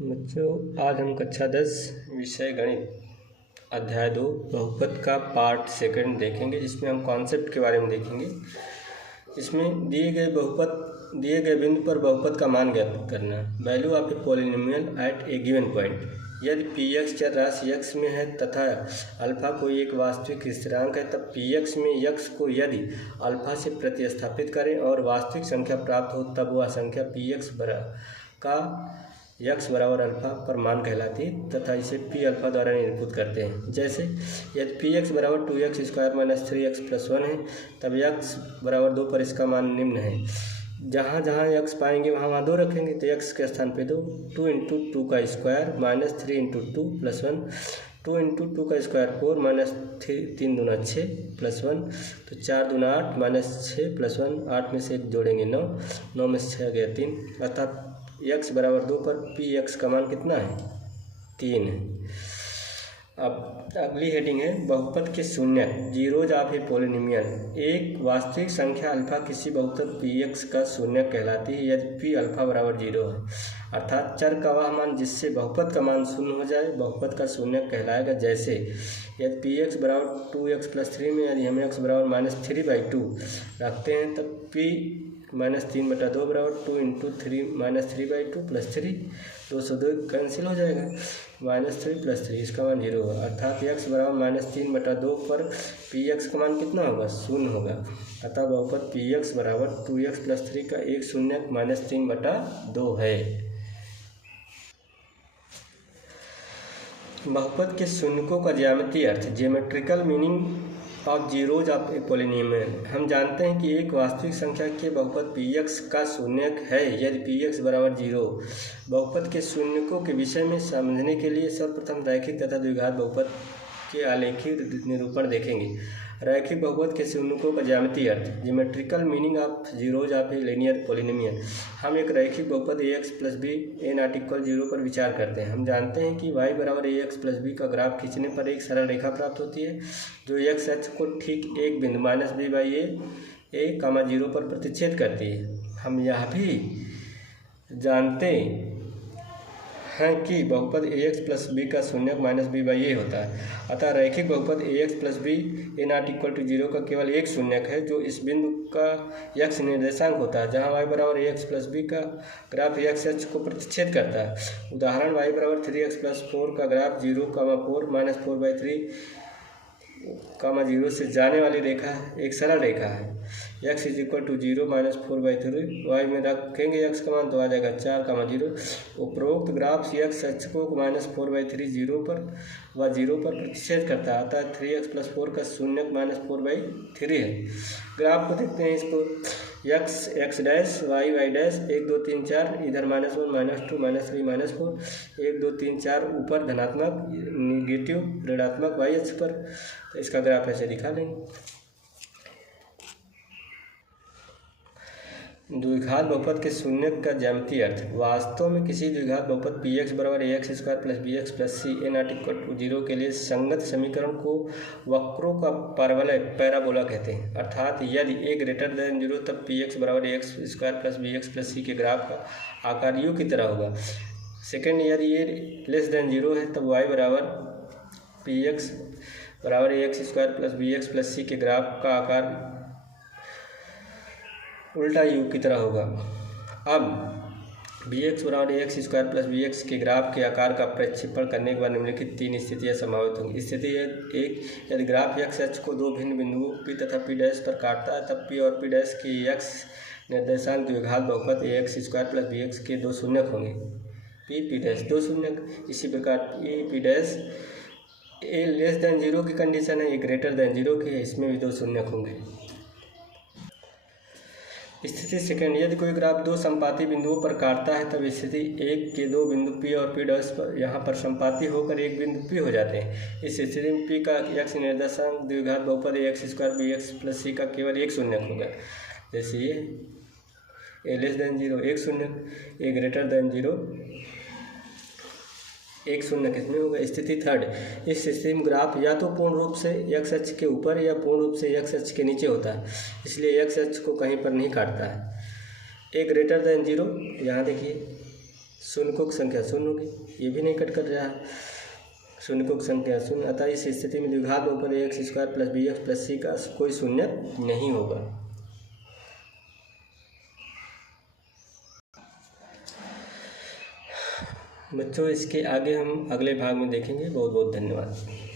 बच्चों, आज हम कक्षा 10 विषय गणित अध्याय 2 बहुपद का पार्ट सेकंड देखेंगे, जिसमें हम कॉन्सेप्ट के बारे में देखेंगे। इसमें दिए गए बिंदु पर बहुपद का मान ज्ञात करना। Value of a polynomial at a given point. यदि पी एक्स चर राशि x में है तथा अल्फा कोई एक वास्तविक स्थिरांक है, तब पी एक्स में x को यदि अल्फा से प्रतिस्थापित करें और वास्तविक संख्या प्राप्त हो, तब वह संख्या पी एक्स का x बराबर अल्फा पर मान कहलाती है तथा इसे पी अल्फा द्वारा निरूपित करते हैं। जैसे यदि पी एक्स बराबर 2x square minus 3x plus 1 है, तब x बराबर 2 पर इसका मान निम्न है। जहाँ जहाँ x पाएंगे वहाँ 2 रखेंगे, तो x के स्थान पे 2 इंटू 2 का square minus 3 into 2 plus 1, 2 into 2 का स्क्वायर 4 माइनस 3 दूना 6 प्लस 1, तो 4 दूना 8 माइनस 6 प्लस 1, 8 में से 1 जोड़ेंगे 9, 9 में से 6 गया 3, अर्थात x बराबर 2 पर पी एक्स का मान कितना है? 3 है। अब अगली हेडिंग है बहुपद के शून्य। Zeros of a polynomial. एक वास्तविक संख्या अल्फा किसी बहुपद पी एक्स का शून्य कहलाती है यदि पी अल्फा बराबर 0 है, अर्थात चर का वह मान जिससे बहुपद का मान शून्य हो जाए बहुपद का शून्य कहलाएगा। जैसे यदि पी एक्स बराबर 2x प्लस 3 में यदि हम x बराबर -3/2 रखते हैं, तब पी -3/2 बराबर 2 इंटू 3 -3/2 प्लस 3, 2 से 2 कैंसिल हो जाएगा, -3 प्लस 3, इसका मान 0 होगा। अर्थात x बराबर -3/2 पर पी एक्स का मान कितना होगा? 0 होगा। अतः बहुपद पी एक्स बराबर 2x प्लस 3 का एक शून्य -3/2 है। बहुपद के शून्यकों का ज्यामितीय अर्थ। Geometrical meaning of zeros of a polynomial. हम जानते हैं कि एक वास्तविक संख्या के बहुपद पी एक्स का शून्यक है यदि पी एक्स बराबर 0। बहुपद के शून्यकों के विषय में समझने के लिए सर्वप्रथम रैखिक तथा द्विघात बहुपद के आलेखी निरूपण देखेंगे। रैखिक बहुपद के शून्यकों का ज्यामितीय अर्थ। Geometrical meaning of zeros of a linear polynomial. हम एक रैखिक बहुपद a x plus b a not equal 0 पर विचार करते हैं। हम जानते हैं कि y बराबर ए एक्स प्लस बी का ग्राफ खींचने पर एक सरल रेखा प्राप्त होती है जो x अक्ष को ठीक एक बिंदु -b/a 0 पर प्रतिच्छेद करती है। हम यह भी जानते हैं कि बहुपद ए एक्स प्लस बी का शून्यक -b/a होता है। अतः रैखिक बहुपद a x plus b a not equal to 0 का केवल एक शून्यक है जो इस बिंदु का x निर्देशांक होता है, जहाँ y बराबर ए एक्स प्लस बी का ग्राफ x अक्ष को प्रतिच्छेद करता है। उदाहरण y बराबर 3x प्लस 4 का ग्राफ 0,4 -4/3 0 से जाने वाली रेखा एक सरल रेखा है। x = 0 -4/3 y में रखेंगे x का मान तो आ जाएगा 4,0। उपरोक्त ग्राफ x अक्ष को -4/3 0 पर प्रतिच्छेद करता है, अतः 3x प्लस 4 का शून्यक -4/3 है। ग्राफ को देखते हैं। इसको x डैश y डैश 1 2 3 4 इधर -1 -2 -3 -4 1 2 3 4 ऊपर धनात्मक निगेटिव ऋणात्मक y अक्ष पर, तो इसका ग्राफ ऐसे दिखा लेंगे। द्विघात बहुपद के शून्यक का ज्यामितीय अर्थ। वास्तव में किसी द्विघात बहुपद पी एक्स बराबर a x square plus b x plus c a not equal to 0 के लिए संगत समीकरण को वक्रों का पैराबोला कहते हैं। अर्थात यदि ए ग्रेटर देन 0 तब पी एक्स बराबर a x square plus b x plus c के ग्राफ का आकार यू की तरह होगा। सेकेंड, यदि ए लेस देन 0 है तब वाई बराबर पी एक्स बराबर a x square plus b x plus c के ग्राफ का आकार उल्टा यू की तरह होगा। अब बी एक्स बराबर a x square plus b x के ग्राफ के आकार का प्रक्षेपण करने के बाद निम्नलिखित 3 स्थितियाँ संभावित होंगी। स्थिति 1, यदि ग्राफ एक्स अक्ष को 2 भिन्न बिंदुओं पी तथा पी डैश पर काटता है, तब पी और पी डैश के एक्स निर्देशांक द्विघात बहुपद a x square plus b x के 2 शून्यक होंगे। पी डैश 2 शून्यक। इसी प्रकार a p dash a less than 0 की कंडीशन है, ए ग्रेटर देन 0 की है, इसमें भी 2 शून्यक होंगे। स्थिति सेकंड, यदि कोई ग्राफ 2 संपाती बिंदुओं पर काटता है, तब स्थिति 1 के 2 बिंदु P और P डैश पर यहाँ पर संपाती होकर एक बिंदु P हो जाते हैं। इस स्थिति में P का x निर्देशांक द्विघात बहुपद a x square b x plus c का केवल एक शून्यक होगा। जैसे ये ए लेस देन 0 एक शून्यक, ए ग्रेटर देन 0 एक शून्य किसमें होगा। स्थिति थर्ड, इस स्थिति में ग्राफ या तो पूर्ण रूप से x अक्ष के ऊपर या पूर्ण रूप से x अक्ष के नीचे होता है, इसलिए x अक्ष को कहीं पर नहीं काटता है। ए ग्रेटर देन 0, यहाँ देखिए शून्यकोक संख्या शून्य होगी, ये भी नहीं कट कर रहा है, शून्यकोक संख्या शून्य। अतः इस स्थिति में द्विघात बहुपद ax square plus bx plus c का कोई शून्य नहीं होगा। बच्चों इसके आगे हम अगले भाग में देखेंगे। बहुत बहुत धन्यवाद।